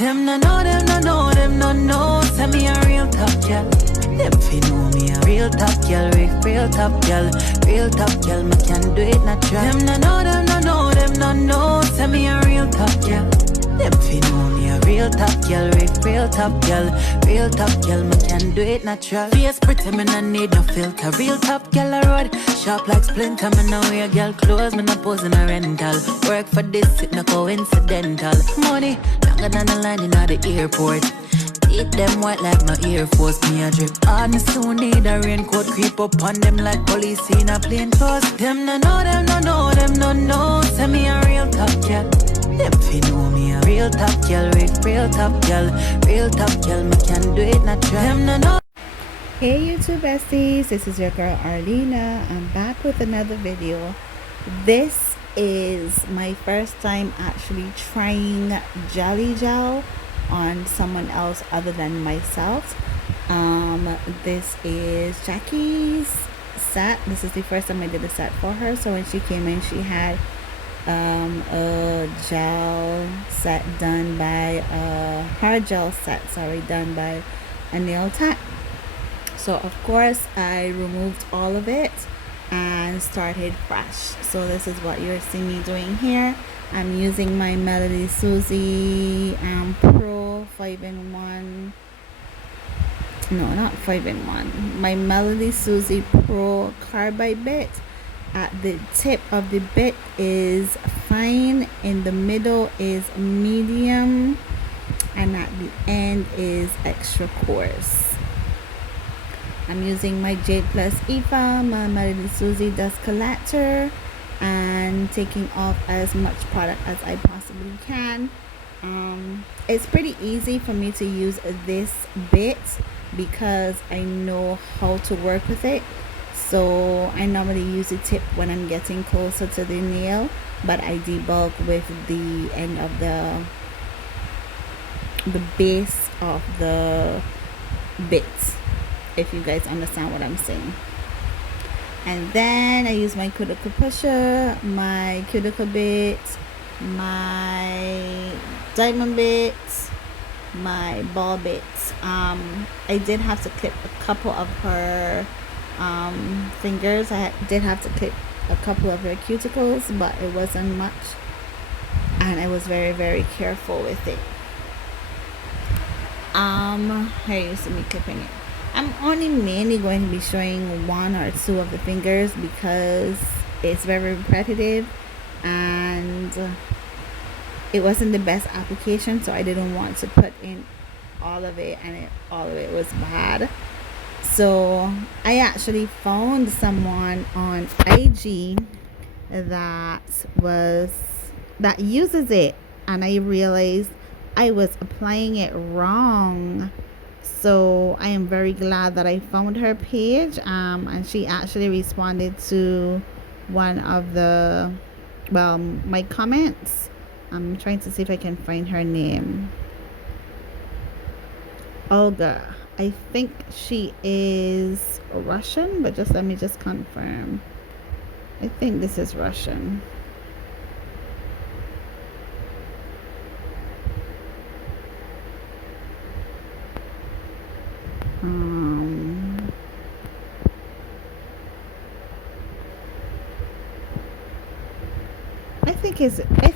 Them no know, them no know, them no know. Send me a real top girl. Them fi know me a real top girl, real top girl, real top girl. Me can do it natural. Them no know, them no know, them no know. Send me a real top girl. Them fi know me a real top girl, real top girl, real top girl. Me can do it natural. Face pretty, me no need no filter. Real top girl I road, sharp like splinter. Me no wear girl clothes, me no pose in a rental. Work for this, it no coincidental. Money longer than the line in the airport. Eat them white like no Air Force, me a drip. On the soon need a raincoat, creep up on them like police in a plain clothes. Them no know, them no know, them no know. Send me a real top girl. Them fi know me a real top girl, real top girl, real top girl. Me can do it natural. Them no know. Hey YouTube besties, this is your girl Arlena. I'm back with another video. This is my first time actually trying JellyGel on someone else other than myself. This is Jackie's set. This is the first time I did a set for her. So when she came in, she had a gel set done by a hard gel set, done by a nail tech. So of course I removed all of it and started fresh. So this is what you're seeing me doing here. I'm using my Melody Susie Pro 5-in-1. No, not 5-in-1. My Melody Susie Pro Carbide bit. At the tip of the bit is fine, in the middle is medium, and at the end is extra coarse. I'm using my JadePlus Efile, my Melody Susie dust collector, and taking off as much product as I possibly can. It's pretty easy for me to use this bit because I know how to work with it. So I normally use the tip when I'm getting closer to the nail, but I debulk with the end of the base of the bit, if you guys understand what I'm saying. And then I use my cuticle pusher, my cuticle bit, my diamond bit, my ball bits. I did have to clip a couple of her fingers. I did have to clip a couple of her cuticles, but it wasn't much, and I was very careful with it. Here you see me clipping it. I'm only mainly going to be showing one or two of the fingers because it's very repetitive and it wasn't the best application, so I didn't want to put in all of it, and all of it was bad. So I actually found someone on IG that uses it, and I realized I was applying it wrong. So I am very glad that I found her page, and she actually responded to one of the my comments. I'm trying to see if I can find her name. Olga. I think she is Russian, but let me confirm. I think this is Russian. I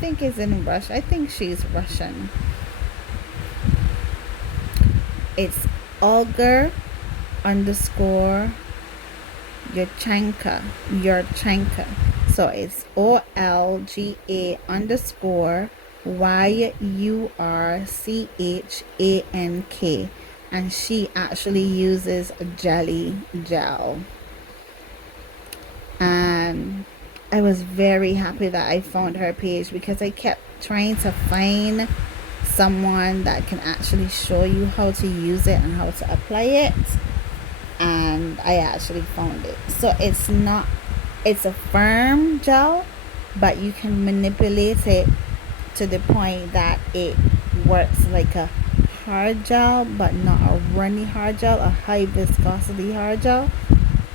think it's in Russia. I think she's Russian. It's Olga _ Yurchenko. So it's OLGA _ YURCHANK, and she actually uses JellyGel. And I was very happy that I found her page because I kept trying to find someone that can actually show you how to use it and how to apply it, and I actually found it. So it's a firm gel, but you can manipulate it to the point that it works like a hard gel, but not a runny hard gel, a high viscosity hard gel.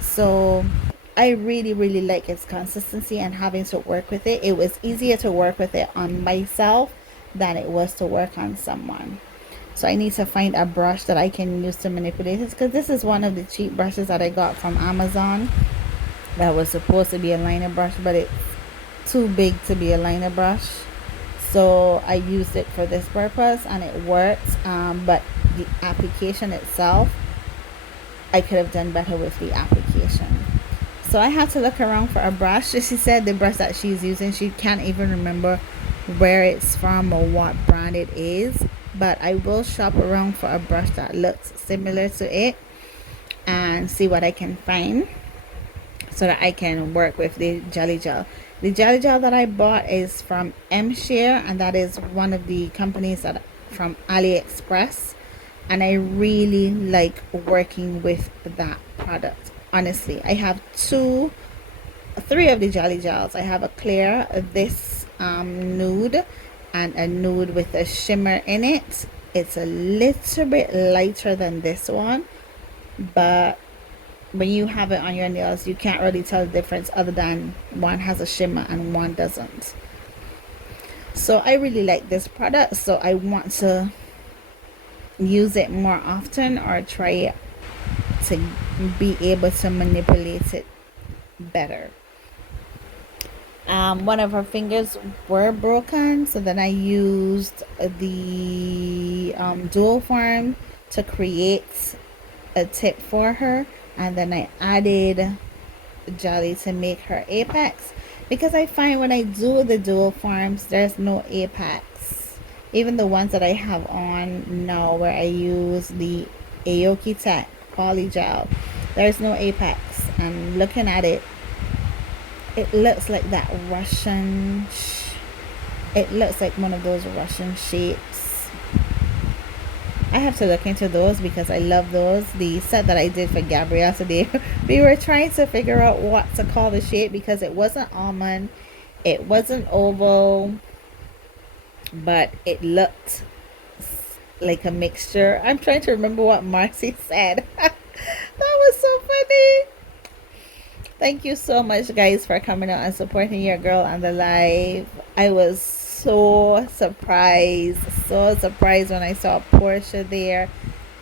So I really like its consistency and having to work with it. It was easier to work with it on myself than it was to work on someone. So I need to find a brush that I can use to manipulate this, because this is one of the cheap brushes that I got from Amazon that was supposed to be a liner brush, but it's too big to be a liner brush. So I used it for this purpose and it worked, but the application itself, I could have done better with the application. So I had to look around for a brush. She said the brush that she's using, she can't even remember where it's from or what brand it is, but I will shop around for a brush that looks similar to it and see what I can find so that I can work with the JellyGel. The JellyGel that I bought is from M-Share, and that is one of the companies that from AliExpress, and I really like working with that product. Honestly, I have three of the JellyGels. I have a clear, this nude, and a nude with a shimmer in it. It's a little bit lighter than this one, but when you have it on your nails, you can't really tell the difference other than one has a shimmer and one doesn't. So I really like this product, so I want to use it more often or try it to be able to manipulate it better. One of her fingers were broken, so then I used the dual form to create a tip for her, and then I added jelly to make her apex, because I find when I do the dual forms there's no apex. Even the ones that I have on now where I use the Aoki Tech poly gel, there's no apex, and looking at it, it looks like that Russian it looks like one of those Russian shapes. I have to look into those because I love those. The set that I did for Gabrielle today, we were trying to figure out what to call the shape because it wasn't almond, it wasn't oval, but it looked like a mixture. I'm trying to remember what Marcy said. That was so funny. Thank you so much, guys, for coming out and supporting your girl on the live. I was so surprised when I saw Portia there,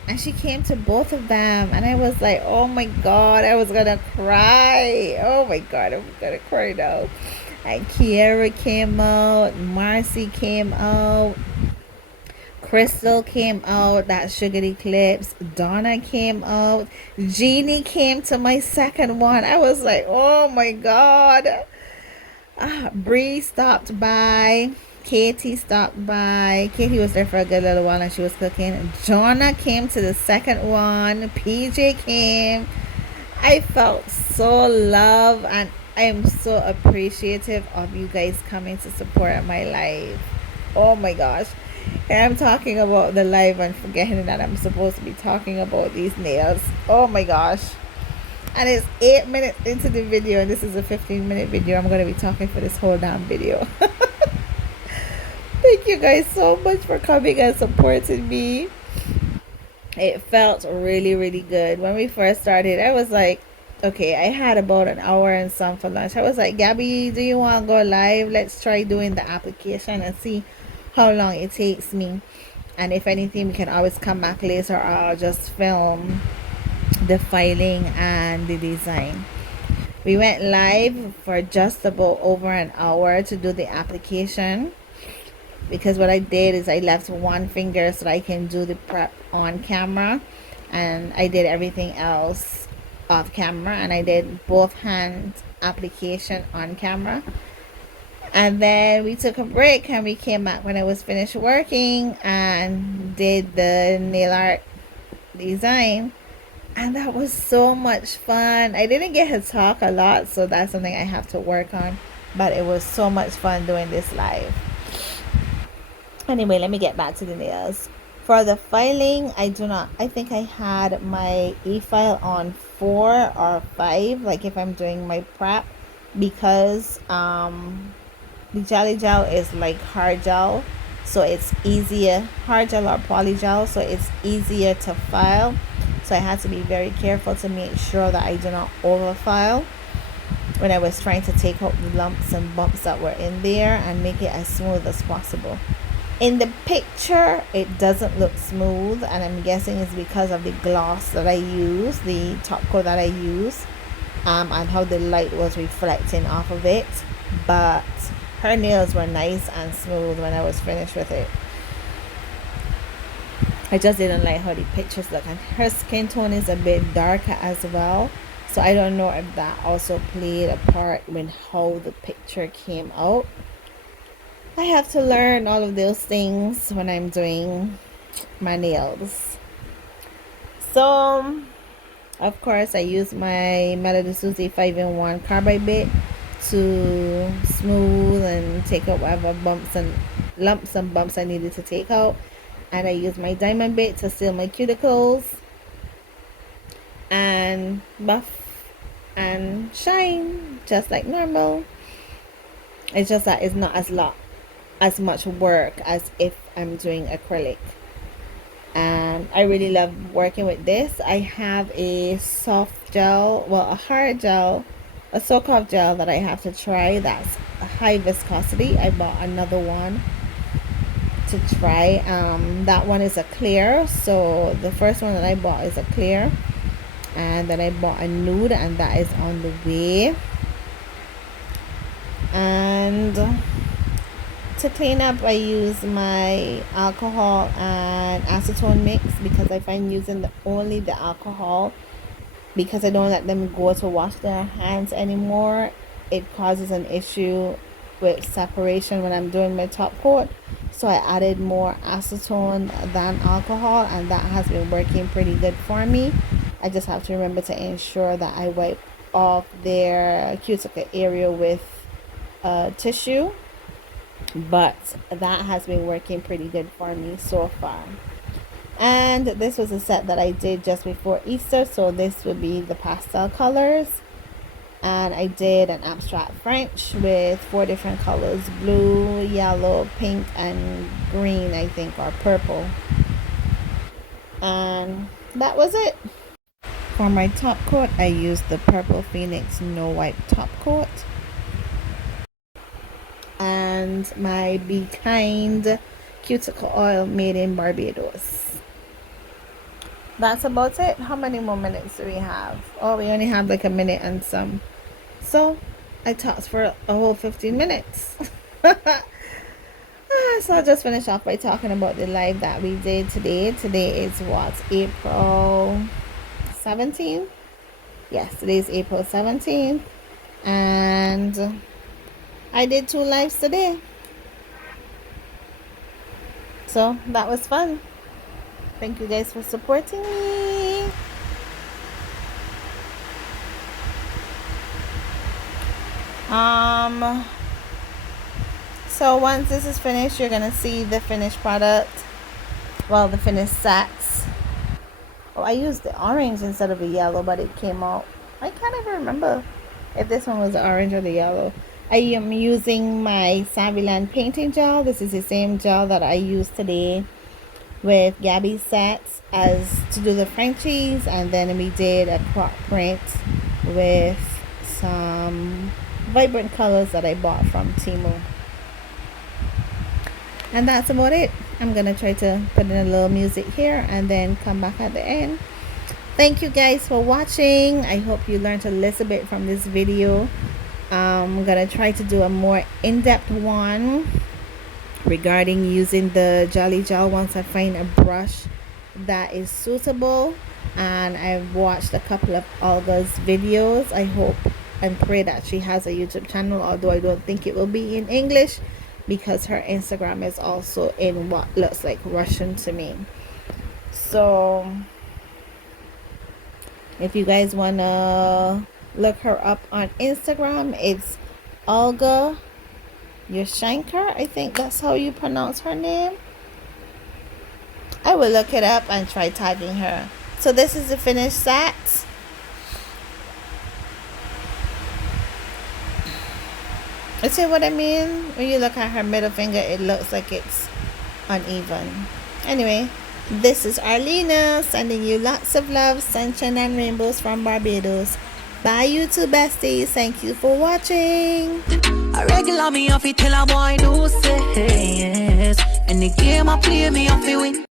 and she came to both of them, and I was like, oh my god, I was gonna cry. Oh my god, I'm gonna cry now. And Kiara came out, Marcy came out, Crystal came out, that Sugar Eclipse, Donna came out, Jeannie came to my second one. I was like, oh my god. Bree stopped by, Katie stopped by. Katie was there for a good little while and she was cooking. Jonna came to the second one, PJ came. I felt so loved, and I am so appreciative of you guys coming to support my live. Oh my gosh. And I'm talking about the live and forgetting that I'm supposed to be talking about these nails. Oh my gosh. And it's 8 minutes into the video, and this is a 15-minute video. I'm going to be talking for this whole damn video. Thank you guys so much for coming and supporting me. It felt really, really good. When we first started, I was like, okay, I had about an hour and some for lunch. I was like, Gabby, do you want to go live? Let's try doing the application and see how long it takes me, and if anything we can always come back later, or I'll just film the filing and the design. We went live for just about over an hour to do the application, because what I did is I left one finger so that I can do the prep on camera, and I did everything else off camera, and I did both hand application on camera. And then we took a break and we came back when I was finished working and did the nail art design, and that was so much fun. I didn't get to talk a lot, so that's something I have to work on, but it was so much fun doing this live. Anyway, let me get back to the nails. For the filing, I think I had my e-file on 4 or 5, like if I'm doing my prep, because the JellyGel is like hard gel, so it's easier, hard gel or poly gel, so it's easier to file. So I had to be very careful to make sure that I do not over file when I was trying to take out the lumps and bumps that were in there and make it as smooth as possible. In the picture it doesn't look smooth, and I'm guessing it's because of the gloss that I use, the top coat that I use, and how the light was reflecting off of it. But her nails were nice and smooth when I was finished with it. I just didn't like how the pictures look, and her skin tone is a bit darker as well, so I don't know if that also played a part with how the picture came out. I have to learn all of those things when I'm doing my nails. So of course I use my Melody Susie 5-in-1 Carbide bit to smooth and take out whatever bumps and lumps and bumps I needed to take out, and I use my diamond bit to seal my cuticles and buff and shine just like normal. It's just that it's not as much work as if I'm doing acrylic. And I really love working with this. I have a soft gel, well, a hard gel, a soak-off gel that I have to try that's high viscosity. I bought another one to try. That one is a clear, so the first one that I bought is a clear, and then I bought a nude, and that is on the way. And to clean up, I use my alcohol and acetone mix, because I find using only the alcohol, because I don't let them go to wash their hands anymore, it causes an issue with separation when I'm doing my top coat. So I added more acetone than alcohol, and that has been working pretty good for me. I just have to remember to ensure that I wipe off their cuticle area with tissue, but that has been working pretty good for me so far. And this was a set that I did just before Easter, so this would be the pastel colors, and I did an abstract French with 4 different colors: blue, yellow, pink, and green, I think, or purple. And that was it. For my top coat, I used the Purple Phoenix NoWipe TopCoat and my Be Kind cuticle oil made in Barbados. That's about it. How many more minutes do we have? Oh, we only have like a minute and some. So I talked for a whole 15 minutes. So I'll just finish off by talking about the live that we did today. Today is what, April 17th? Yes, today is April 17th, and I did 2 lives today, so that was fun. Thank you guys for supporting me. So once this is finished, you're gonna see the finished product, well, the finished sets. Oh, I used the orange instead of the yellow, but it came out, I can't even remember if this one was the orange or the yellow. I am using my Savvyland painting gel. This is the same gel that I used today with Gabby's sets as to do the Frenchies, and then we did a crop print with some vibrant colors that I bought from Temu. And that's about it. I'm gonna try to put in a little music here and then come back at the end. Thank you guys for watching. I hope you learned a little bit from this video. I'm gonna try to do a more in-depth one regarding using the JellyGel once I find a brush that is suitable. And I've watched a couple of Olga's videos. I hope and pray that she has a YouTube channel, although I don't think it will be in English, because her Instagram is also in what looks like Russian to me. So if you guys wanna look her up on Instagram, it's Olga Yashankar, I think that's how you pronounce her name. I will look it up and try tagging her. So this is the finished set. You see what I mean? When you look at her middle finger, it looks like it's uneven. Anyway, this is Arlena sending you lots of love, sunshine, and rainbows from Barbados. Bye YouTube besties, thank you for watching. A regular me off it tell a boy do say yes. And the game I play me off it win.